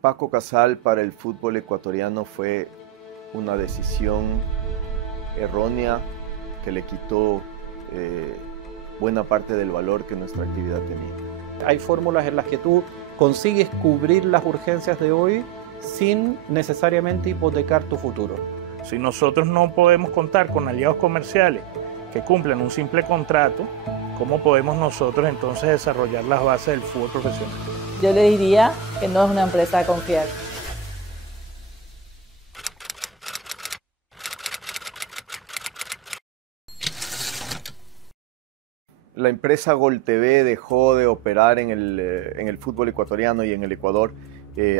Paco Casal para el fútbol ecuatoriano fue una decisión errónea que le quitó buena parte del valor que nuestra actividad tenía. Hay fórmulas en las que tú consigues cubrir las urgencias de hoy sin necesariamente hipotecar tu futuro. Si nosotros no podemos contar con aliados comerciales que cumplan un simple contrato, ¿cómo podemos nosotros entonces desarrollar las bases del fútbol profesional? Yo le diría que no es una empresa a confiar. La empresa Gol TV dejó de operar en el fútbol ecuatoriano y en el Ecuador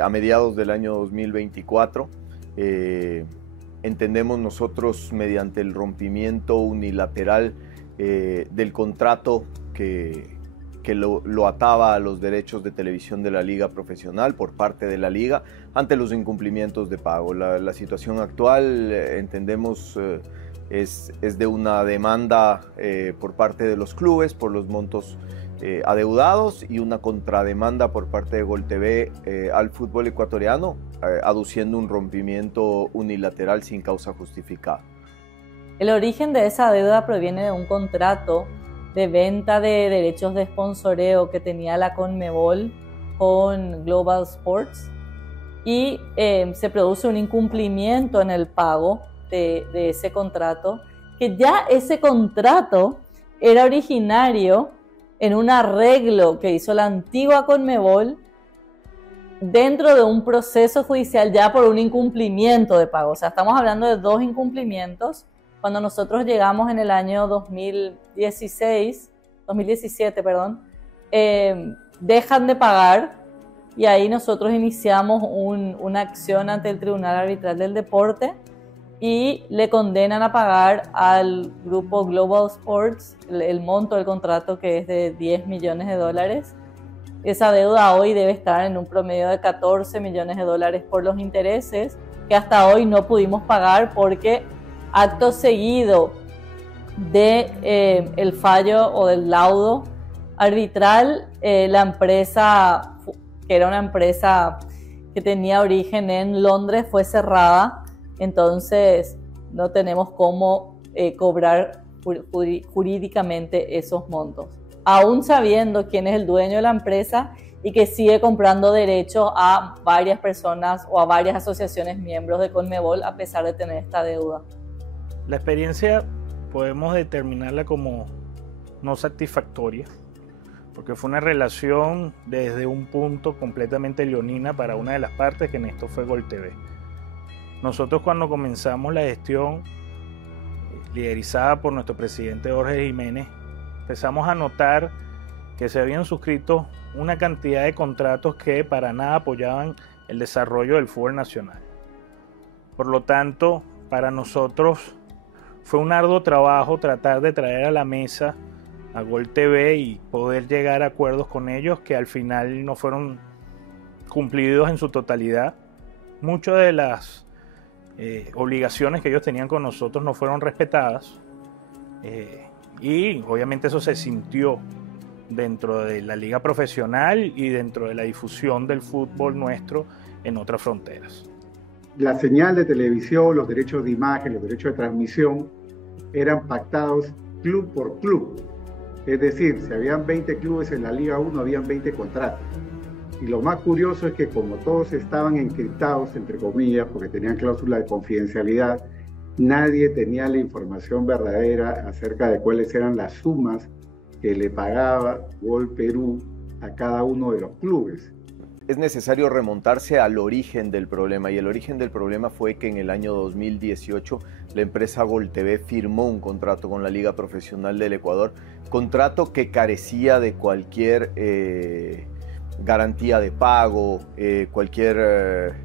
a mediados del año 2024. Entendemos nosotros mediante el rompimiento unilateral del contrato que lo ataba a los derechos de televisión de la liga profesional por parte de la liga ante los incumplimientos de pago. La situación actual entendemos es de una demanda por parte de los clubes por los montos adeudados y una contrademanda por parte de Gol TV al fútbol ecuatoriano aduciendo un rompimiento unilateral sin causa justificada. El origen de esa deuda proviene de un contrato de venta de derechos de sponsoreo que tenía la Conmebol con Global Sports y se produce un incumplimiento en el pago de ese contrato, que ya ese contrato era originario en un arreglo que hizo la antigua Conmebol dentro de un proceso judicial ya por un incumplimiento de pago. O sea, estamos hablando de dos incumplimientos. Cuando nosotros llegamos en el año 2017, dejan de pagar y ahí nosotros iniciamos una acción ante el Tribunal Arbitral del Deporte y le condenan a pagar al grupo Global Sports el monto del contrato, que es de $10 millones. Esa deuda hoy debe estar en un promedio de $14 millones por los intereses, que hasta hoy no pudimos pagar porque acto seguido de el fallo o del laudo arbitral, la empresa, que era una empresa que tenía origen en Londres, fue cerrada. Entonces no tenemos cómo cobrar jurídicamente esos montos, aún sabiendo quién es el dueño de la empresa y que sigue comprando derechos a varias personas o a varias asociaciones miembros de Conmebol a pesar de tener esta deuda. La experiencia podemos determinarla como no satisfactoria, porque fue una relación desde un punto completamente leonina para una de las partes, que en esto fue Gol TV. Nosotros, cuando comenzamos la gestión liderizada por nuestro presidente Jorge Jiménez, empezamos a notar que se habían suscrito una cantidad de contratos que para nada apoyaban el desarrollo del fútbol nacional. Por lo tanto, para nosotros fue un arduo trabajo tratar de traer a la mesa a Gol TV y poder llegar a acuerdos con ellos que al final no fueron cumplidos en su totalidad. Muchas de las obligaciones que ellos tenían con nosotros no fueron respetadas y obviamente eso se sintió dentro de la liga profesional y dentro de la difusión del fútbol nuestro en otras fronteras. La señal de televisión, los derechos de imagen, los derechos de transmisión eran pactados club por club. Es decir, si habían 20 clubes en la Liga 1, habían 20 contratos. Y lo más curioso es que como todos estaban encriptados, entre comillas, porque tenían cláusula de confidencialidad, nadie tenía la información verdadera acerca de cuáles eran las sumas que le pagaba Gol Perú a cada uno de los clubes. Es necesario remontarse al origen del problema, y el origen del problema fue que en el año 2018 la empresa Gol TV firmó un contrato con la Liga Profesional del Ecuador, contrato que carecía de cualquier garantía de pago, cualquier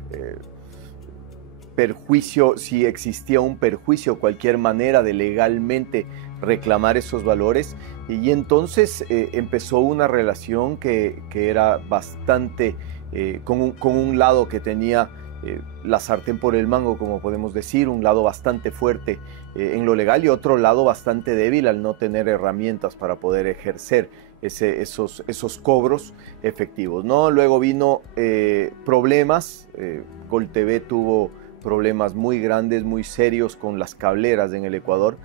perjuicio, si existía un perjuicio, cualquier manera de legalmente reclamar esos valores, y entonces empezó una relación que era bastante, con un lado que tenía la sartén por el mango, como podemos decir, un lado bastante fuerte en lo legal y otro lado bastante débil al no tener herramientas para poder ejercer esos cobros efectivos, ¿no? Luego vino problemas, Gol TV tuvo problemas muy grandes, muy serios con las cableras en el Ecuador,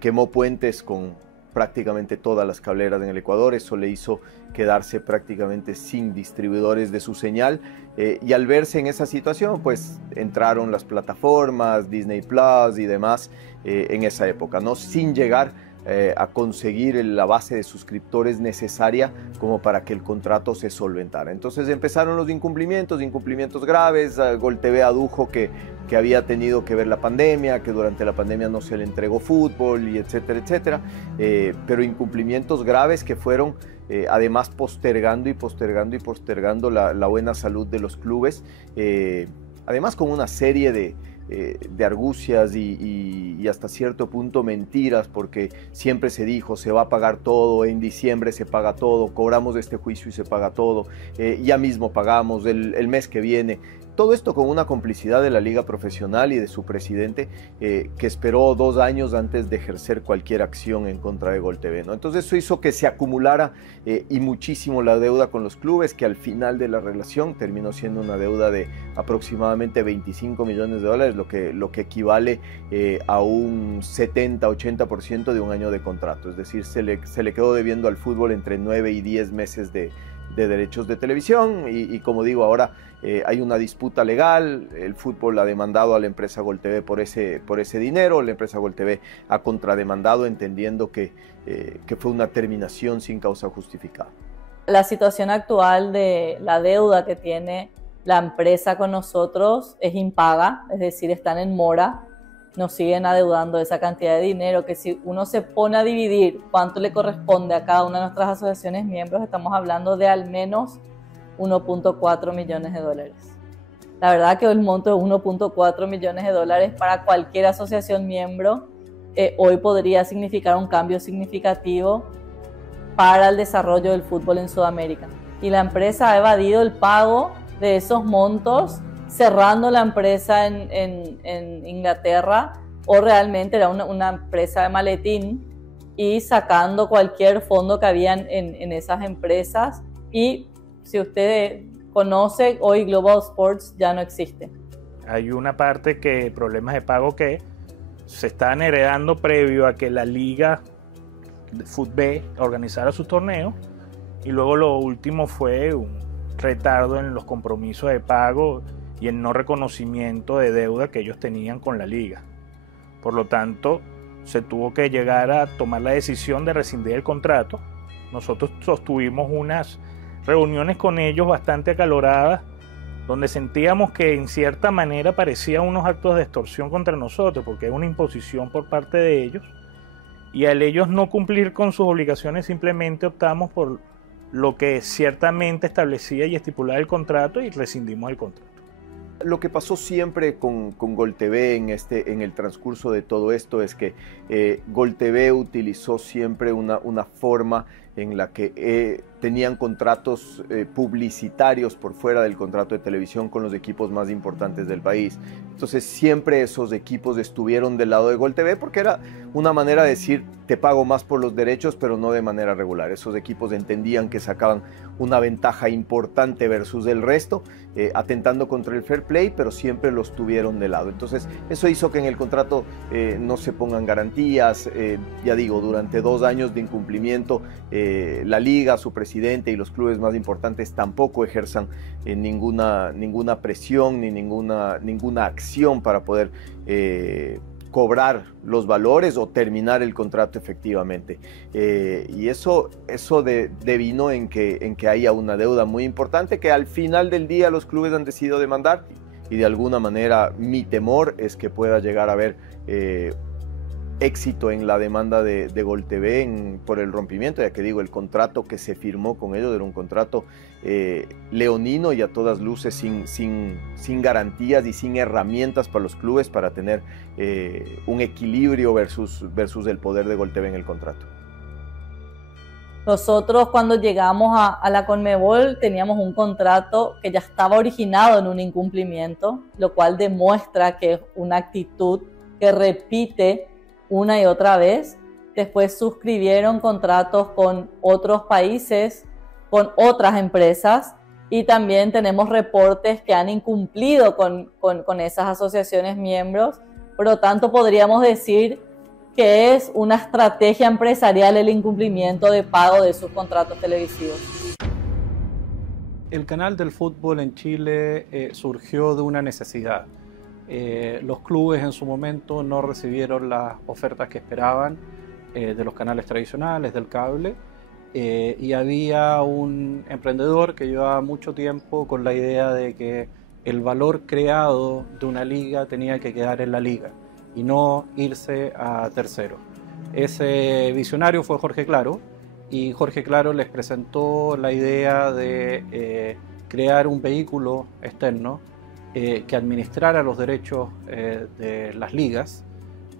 quemó puentes con prácticamente todas las cableras en el Ecuador, eso le hizo quedarse prácticamente sin distribuidores de su señal, y al verse en esa situación pues entraron las plataformas, Disney Plus y demás en esa época, ¿no? Sin llegar a conseguir la base de suscriptores necesaria como para que el contrato se solventara. Entonces empezaron los incumplimientos graves. Gol TV adujo que había tenido que ver la pandemia, que durante la pandemia no se le entregó fútbol y etcétera, etcétera, pero incumplimientos graves que fueron además postergando la buena salud de los clubes, además con una serie de argucias y hasta cierto punto mentiras, porque siempre se dijo se va a pagar todo, en diciembre se paga todo, cobramos de este juicio y se paga todo, ya mismo pagamos el mes que viene. Todo esto con una complicidad de la Liga Profesional y de su presidente, que esperó 2 años antes de ejercer cualquier acción en contra de Gol TV, ¿no? Entonces eso hizo que se acumulara y muchísimo la deuda con los clubes, que al final de la relación terminó siendo una deuda de aproximadamente 25 millones de dólares, lo que equivale a un 70-80% de un año de contrato. Es decir, se le quedó debiendo al fútbol entre 9 y 10 meses de derechos de televisión, y como digo, ahora hay una disputa legal. El fútbol ha demandado a la empresa Gol TV por ese dinero. La empresa Gol TV ha contrademandado, entendiendo que fue una terminación sin causa justificada. La situación actual de la deuda que tiene la empresa con nosotros es impaga, es decir, están en mora. Nos siguen adeudando esa cantidad de dinero que, si uno se pone a dividir cuánto le corresponde a cada una de nuestras asociaciones miembros, estamos hablando de al menos 1.4 millones de dólares. La verdad que el monto de 1.4 millones de dólares para cualquier asociación miembro hoy podría significar un cambio significativo para el desarrollo del fútbol en Sudamérica. Y la empresa ha evadido el pago de esos montos, cerrando la empresa en Inglaterra, o realmente era una empresa de maletín, y sacando cualquier fondo que habían en esas empresas. Y si usted conoce, hoy Global Sports ya no existe. Hay una parte que problemas de pago que se están heredando previo a que la Liga de Fútbol organizara sus torneos, y luego lo último fue un retardo en los compromisos de pago y el no reconocimiento de deuda que ellos tenían con la liga. Por lo tanto, se tuvo que llegar a tomar la decisión de rescindir el contrato. Nosotros sostuvimos unas reuniones con ellos bastante acaloradas, donde sentíamos que en cierta manera parecían unos actos de extorsión contra nosotros, porque es una imposición por parte de ellos, y al ellos no cumplir con sus obligaciones, simplemente optamos por lo que ciertamente establecía y estipulaba el contrato, y rescindimos el contrato. Lo que pasó siempre con Gol TV en el transcurso de todo esto es que Gol TV utilizó siempre una forma en la que tenían contratos publicitarios por fuera del contrato de televisión con los equipos más importantes del país. Entonces siempre esos equipos estuvieron del lado de Gol TV, porque era una manera de decir: te pago más por los derechos, pero no de manera regular. Esos equipos entendían que sacaban una ventaja importante versus el resto, atentando contra el fair play, pero siempre los tuvieron de lado. Entonces eso hizo que en el contrato no se pongan garantías. Ya digo, durante 2 años de incumplimiento, la liga, su presidente y los clubes más importantes tampoco ejerzan ninguna presión ni ninguna acción para poder cobrar los valores o terminar el contrato efectivamente. Y eso devino en que haya una deuda muy importante que al final del día los clubes han decidido demandar, y de alguna manera mi temor es que pueda llegar a haber éxito en la demanda de Gol TV por el rompimiento, ya que digo, el contrato que se firmó con ellos era un contrato leonino y a todas luces sin garantías y sin herramientas para los clubes para tener un equilibrio versus el poder de Gol TV en el contrato. Nosotros, cuando llegamos a la Conmebol, teníamos un contrato que ya estaba originado en un incumplimiento, lo cual demuestra que es una actitud que repite una y otra vez, después suscribieron contratos con otros países, con otras empresas, y también tenemos reportes que han incumplido con esas asociaciones miembros. Por lo tanto, podríamos decir que es una estrategia empresarial el incumplimiento de pago de sus contratos televisivos. El canal del fútbol en Chile surgió de una necesidad. Los clubes en su momento no recibieron las ofertas que esperaban de los canales tradicionales, del cable, y había un emprendedor que llevaba mucho tiempo con la idea de que el valor creado de una liga tenía que quedar en la liga y no irse a tercero. Ese visionario fue Jorge Claro, y Jorge Claro les presentó la idea de crear un vehículo externo que administrara los derechos de las ligas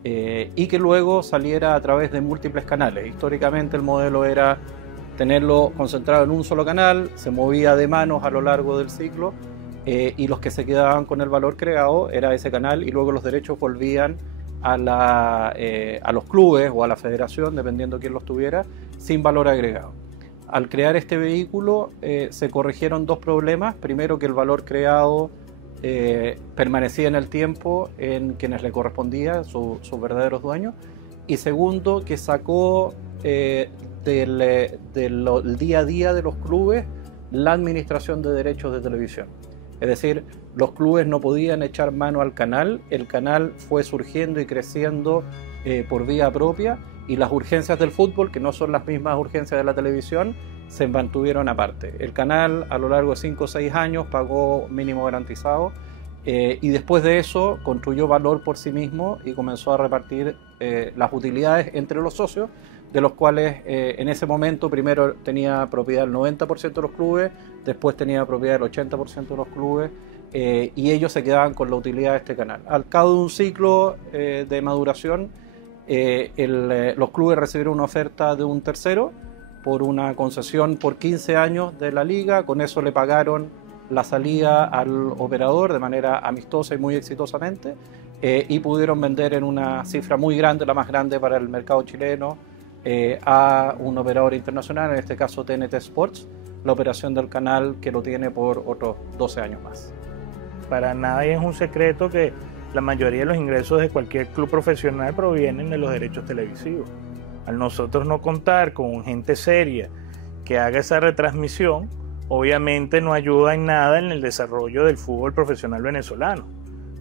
y que luego saliera a través de múltiples canales. Históricamente el modelo era tenerlo concentrado en un solo canal, se movía de manos a lo largo del ciclo y los que se quedaban con el valor creado era ese canal, y luego los derechos volvían a los clubes o a la federación, dependiendo quién los tuviera, sin valor agregado. Al crear este vehículo se corrigieron dos problemas. Primero, que el valor creado permanecía en el tiempo en quienes le correspondía, sus verdaderos dueños. Y segundo, que sacó del día a día de los clubes la administración de derechos de televisión. Es decir, los clubes no podían echar mano al canal, el canal fue surgiendo y creciendo por vía propia, y las urgencias del fútbol, que no son las mismas urgencias de la televisión, se mantuvieron aparte. El canal a lo largo de 5 o 6 años pagó mínimo garantizado y después de eso construyó valor por sí mismo y comenzó a repartir las utilidades entre los socios, de los cuales en ese momento primero tenía propiedad el 90% de los clubes, después tenía propiedad el 80% de los clubes, y ellos se quedaban con la utilidad de este canal. Al cabo de un ciclo de maduración, los clubes recibieron una oferta de un tercero por una concesión por 15 años de la liga. Con eso le pagaron la salida al operador de manera amistosa y muy exitosamente, y pudieron vender en una cifra muy grande, la más grande para el mercado chileno, a un operador internacional, en este caso TNT Sports, la operación del canal, que lo tiene por otros 12 años más. Para nadie es un secreto que la mayoría de los ingresos de cualquier club profesional provienen de los derechos televisivos. Al nosotros no contar con gente seria que haga esa retransmisión, obviamente no ayuda en nada en el desarrollo del fútbol profesional venezolano.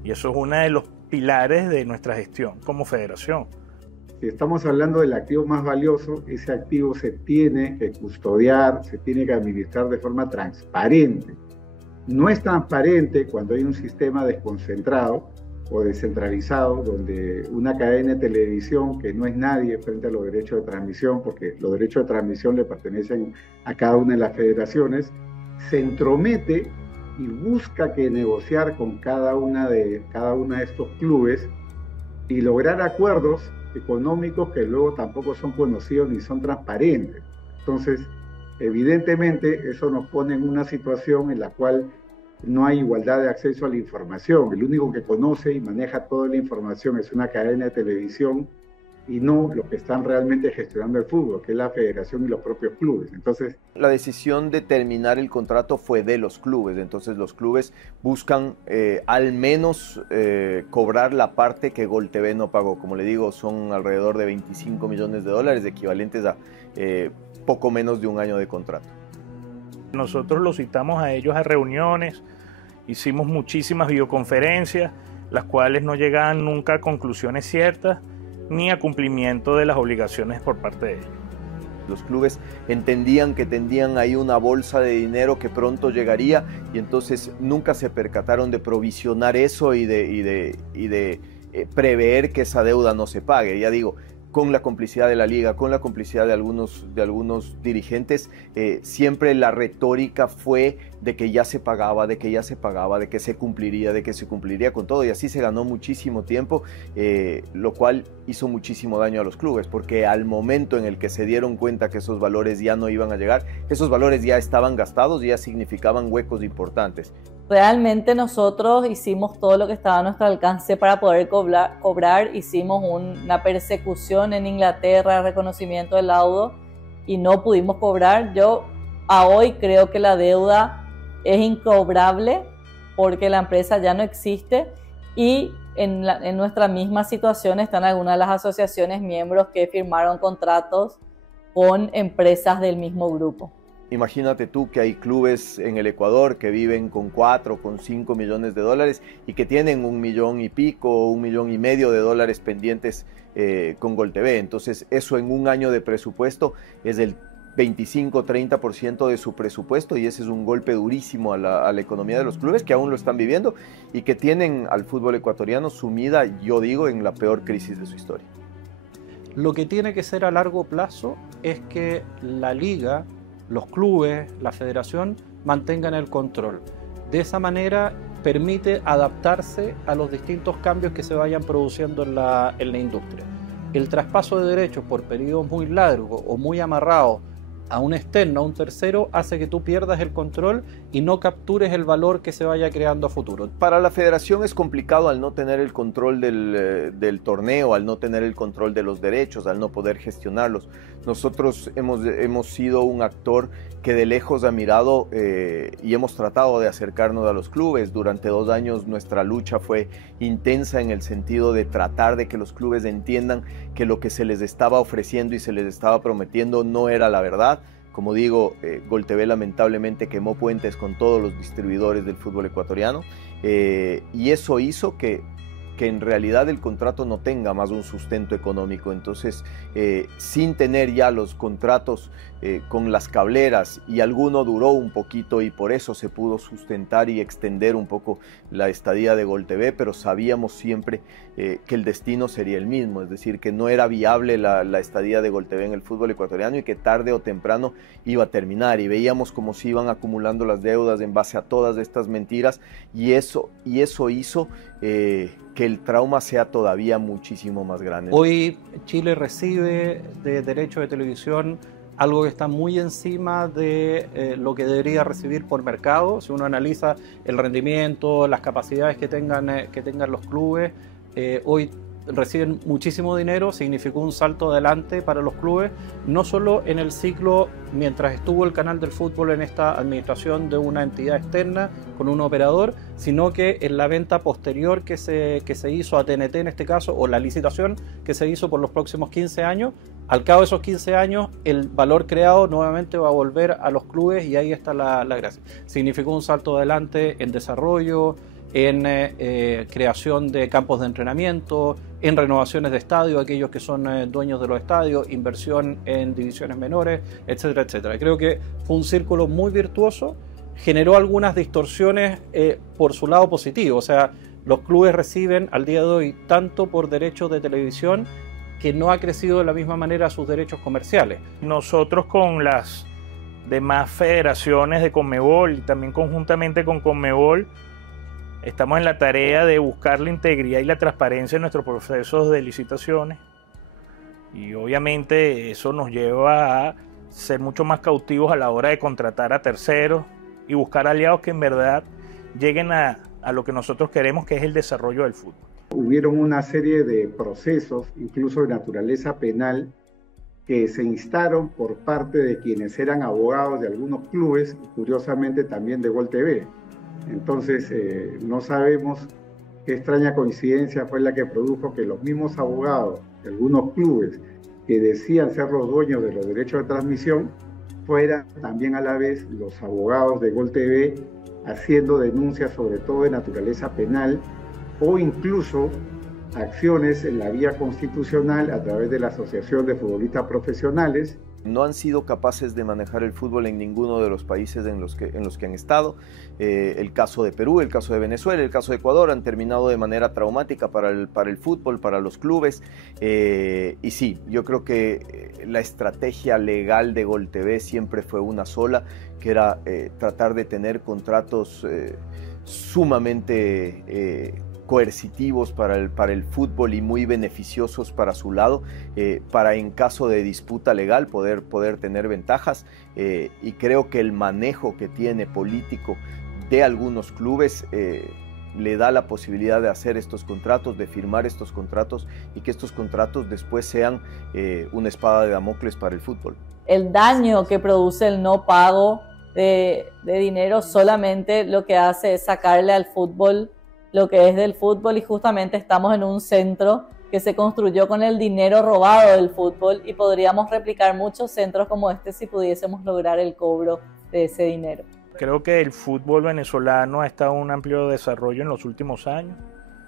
Y eso es uno de los pilares de nuestra gestión como federación. Si estamos hablando del activo más valioso, ese activo se tiene que custodiar, se tiene que administrar de forma transparente. No es transparente cuando hay un sistema desconcentrado o descentralizado, donde una cadena de televisión que no es nadie frente a los derechos de transmisión, porque los derechos de transmisión le pertenecen a cada una de las federaciones, se entromete y busca que negociar con cada una de estos clubes y lograr acuerdos económicos que luego tampoco son conocidos ni son transparentes. Entonces, evidentemente, eso nos pone en una situación en la cual no hay igualdad de acceso a la información. El único que conoce y maneja toda la información es una cadena de televisión y no los que están realmente gestionando el fútbol, que es la federación y los propios clubes. Entonces, la decisión de terminar el contrato fue de los clubes, entonces los clubes buscan al menos cobrar la parte que Gol TV no pagó. Como le digo, son alrededor de $25 millones, equivalentes a poco menos de un año de contrato. Nosotros los citamos a ellos a reuniones, hicimos muchísimas videoconferencias, las cuales no llegaban nunca a conclusiones ciertas ni a cumplimiento de las obligaciones por parte de ellos. Los clubes entendían que tendían ahí una bolsa de dinero que pronto llegaría, y entonces nunca se percataron de provisionar eso y de prever que esa deuda no se pague. Ya digo, con la complicidad de la liga, con la complicidad de algunos dirigentes, siempre la retórica fue de que ya se pagaba, de que se cumpliría con todo, y así se ganó muchísimo tiempo, lo cual hizo muchísimo daño a los clubes, porque al momento en el que se dieron cuenta que esos valores ya no iban a llegar, esos valores ya estaban gastados y ya significaban huecos importantes. Realmente nosotros hicimos todo lo que estaba a nuestro alcance para poder cobrar. Hicimos una persecución en Inglaterra, reconocimiento del laudo, y no pudimos cobrar. Yo a hoy creo que la deuda es incobrable porque la empresa ya no existe, y en nuestra misma situación están algunas de las asociaciones miembros que firmaron contratos con empresas del mismo grupo. Imagínate tú que hay clubes en el Ecuador que viven con 4, con 5 millones de dólares y que tienen 1 millón y pico, 1,5 millones de dólares pendientes con Gol TV. Entonces eso en un año de presupuesto es el 25-30% de su presupuesto, y ese es un golpe durísimo a la economía de los clubes, que aún lo están viviendo y que tienen al fútbol ecuatoriano sumida, yo digo, en la peor crisis de su historia. Lo que tiene que ser a largo plazo es que la liga, los clubes, la federación mantengan el control. De esa manera permite adaptarse a los distintos cambios que se vayan produciendo en la industria. El traspaso de derechos por periodos muy largos o muy amarrados a un externo, a un tercero, hace que tú pierdas el control y no captures el valor que se vaya creando a futuro. Para la federación es complicado al no tener el control del torneo, al no tener el control de los derechos, al no poder gestionarlos. Nosotros hemos sido un actor que de lejos ha mirado y hemos tratado de acercarnos a los clubes. Durante 2 años nuestra lucha fue intensa en el sentido de tratar de que los clubes entiendan que lo que se les estaba ofreciendo y se les estaba prometiendo no era la verdad. Como digo, Gol TV lamentablemente quemó puentes con todos los distribuidores del fútbol ecuatoriano, y eso hizo que en realidad el contrato no tenga más un sustento económico. Entonces, sin tener ya los contratos con las cableras, y alguno duró un poquito y por eso se pudo sustentar y extender un poco la estadía de Gol TV, pero sabíamos siempre que el destino sería el mismo, es decir, que no era viable la estadía de Gol TV en el fútbol ecuatoriano y que tarde o temprano iba a terminar, y veíamos cómo se iban acumulando las deudas en base a todas estas mentiras, y eso hizo que el trauma sea todavía muchísimo más grande. Hoy Chile recibe de derechos de televisión algo que está muy encima de lo que debería recibir por mercado. Si uno analiza el rendimiento, las capacidades que tengan los clubes, hoy reciben muchísimo dinero. Significó un salto adelante para los clubes, no solo en el ciclo mientras estuvo el canal del fútbol en esta administración de una entidad externa con un operador, sino que en la venta posterior que se hizo a TNT en este caso, o la licitación que se hizo por los próximos 15 años. Al cabo de esos 15 años, el valor creado nuevamente va a volver a los clubes, y ahí está la gracia. Significó un salto adelante en desarrollo, en creación de campos de entrenamiento, en renovaciones de estadios, aquellos que son dueños de los estadios, inversión en divisiones menores, etcétera, etcétera. Creo que fue un círculo muy virtuoso, generó algunas distorsiones por su lado positivo. O sea, los clubes reciben al día de hoy tanto por derechos de televisión, que no ha crecido de la misma manera sus derechos comerciales. Nosotros con las demás federaciones de Conmebol y también conjuntamente con Conmebol estamos en la tarea de buscar la integridad y la transparencia en nuestros procesos de licitaciones, y obviamente eso nos lleva a ser mucho más cautivos a la hora de contratar a terceros y buscar aliados que en verdad lleguen a lo que nosotros queremos, que es el desarrollo del fútbol. Hubieron una serie de procesos, incluso de naturaleza penal, que se instaron por parte de quienes eran abogados de algunos clubes, y curiosamente también de Gol TV. Entonces, no sabemos qué extraña coincidencia fue la que produjo que los mismos abogados de algunos clubes que decían ser los dueños de los derechos de transmisión fueran también a la vez los abogados de Gol TV haciendo denuncias, sobre todo de naturaleza penal, o incluso acciones en la vía constitucional a través de la Asociación de Futbolistas Profesionales, no han sido capaces de manejar el fútbol en ninguno de los países en los que han estado. El caso de Perú, el caso de Venezuela, el caso de Ecuador han terminado de manera traumática para el fútbol, para los clubes. Y sí, yo creo que la estrategia legal de Gol TV siempre fue una sola, que era tratar de tener contratos sumamente coercitivos para el fútbol y muy beneficiosos para su lado, para en caso de disputa legal poder tener ventajas, y creo que el manejo que tiene político de algunos clubes le da la posibilidad de hacer estos contratos, de firmar estos contratos, y que estos contratos después sean una espada de Damocles para el fútbol. El daño que produce el no pago de dinero solamente lo que hace es sacarle al fútbol lo que es del fútbol, y justamente estamos en un centro que se construyó con el dinero robado del fútbol, y podríamos replicar muchos centros como este si pudiésemos lograr el cobro de ese dinero. Creo que el fútbol venezolano ha estado en un amplio desarrollo en los últimos años.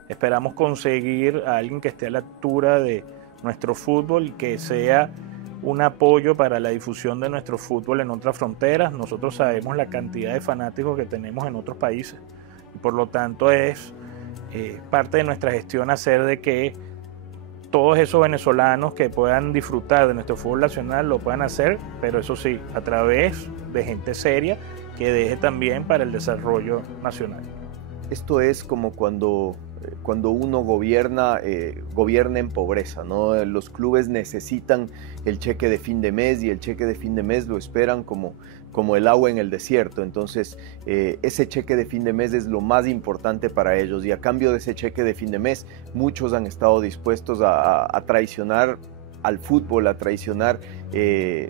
Esperamos conseguir a alguien que esté a la altura de nuestro fútbol y que sea un apoyo para la difusión de nuestro fútbol en otras fronteras. Nosotros sabemos la cantidad de fanáticos que tenemos en otros países, y por lo tanto es parte de nuestra gestión hacer de que todos esos venezolanos que puedan disfrutar de nuestro fútbol nacional lo puedan hacer, pero eso sí, a través de gente seria que deje también para el desarrollo nacional. Esto es como cuando uno gobierna en pobreza, ¿no? Los clubes necesitan el cheque de fin de mes, y el cheque de fin de mes lo esperan como el agua en el desierto. Entonces ese cheque de fin de mes es lo más importante para ellos, y a cambio de ese cheque de fin de mes muchos han estado dispuestos a traicionar al fútbol, a traicionar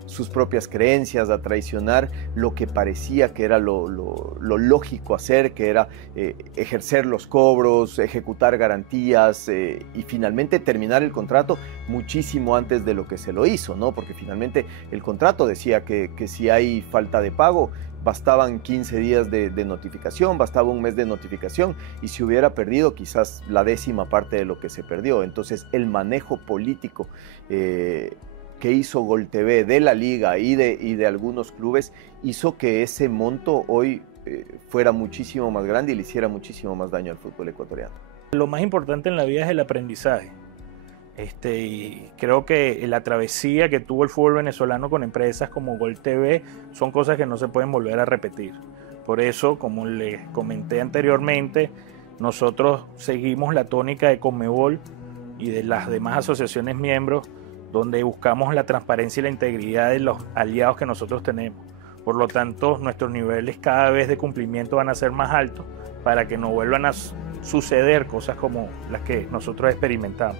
sus propias creencias, a traicionar lo que parecía que era lo lógico hacer, que era ejercer los cobros, ejecutar garantías, y finalmente terminar el contrato muchísimo antes de lo que se lo hizo, ¿no? Porque finalmente el contrato decía que si hay falta de pago, bastaban 15 días de notificación, bastaba un mes de notificación, y si hubiera perdido quizás la 10ª parte de lo que se perdió. Entonces el manejo político que hizo Gol TV de la liga y de algunos clubes hizo que ese monto hoy fuera muchísimo más grande y le hiciera muchísimo más daño al fútbol ecuatoriano. Lo más importante en la vida es el aprendizaje. Y creo que la travesía que tuvo el fútbol venezolano con empresas como Gol TV son cosas que no se pueden volver a repetir. Por eso, como les comenté anteriormente, nosotros seguimos la tónica de Conmebol y de las demás asociaciones miembros, donde buscamos la transparencia y la integridad de los aliados que nosotros tenemos. Por lo tanto, nuestros niveles cada vez de cumplimiento van a ser más altos para que no vuelvan a suceder cosas como las que nosotros experimentamos.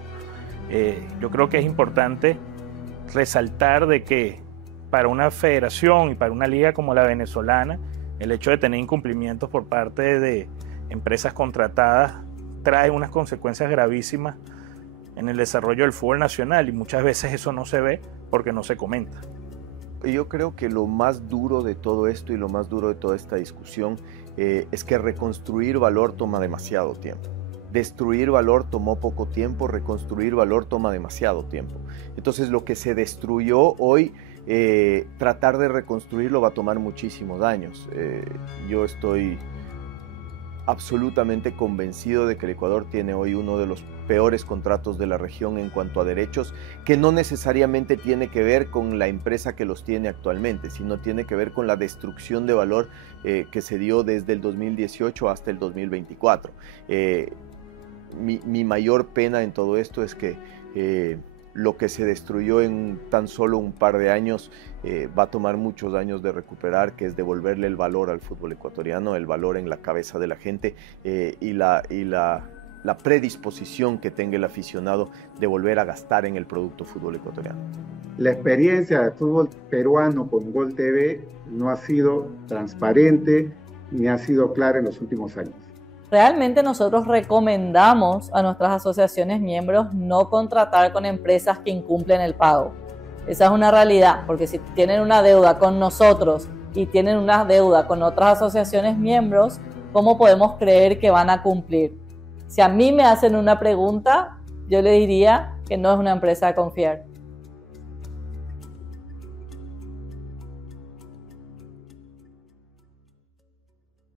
Yo creo que es importante resaltar de que para una federación y para una liga como la venezolana, el hecho de tener incumplimientos por parte de empresas contratadas trae unas consecuencias gravísimas en el desarrollo del fútbol nacional, y muchas veces eso no se ve porque no se comenta. Yo creo que lo más duro de todo esto y lo más duro de toda esta discusión es que reconstruir valor toma demasiado tiempo. Destruir valor tomó poco tiempo, reconstruir valor toma demasiado tiempo. Entonces lo que se destruyó hoy, tratar de reconstruirlo va a tomar muchísimos años. Yo estoy absolutamente convencido de que el Ecuador tiene hoy uno de los peores contratos de la región en cuanto a derechos, que no necesariamente tiene que ver con la empresa que los tiene actualmente, sino tiene que ver con la destrucción de valor que se dio desde el 2018 hasta el 2024. Mi mayor pena en todo esto es que lo que se destruyó en tan solo un par de años va a tomar muchos años de recuperar, que es devolverle el valor al fútbol ecuatoriano, el valor en la cabeza de la gente, y la predisposición que tenga el aficionado de volver a gastar en el producto fútbol ecuatoriano. La experiencia del fútbol peruano con Gol TV no ha sido transparente ni ha sido clara en los últimos años. Realmente nosotros recomendamos a nuestras asociaciones miembros no contratar con empresas que incumplen el pago. Esa es una realidad, porque si tienen una deuda con nosotros y tienen una deuda con otras asociaciones miembros, ¿cómo podemos creer que van a cumplir? Si a mí me hacen una pregunta, yo le diría que no es una empresa a confiar.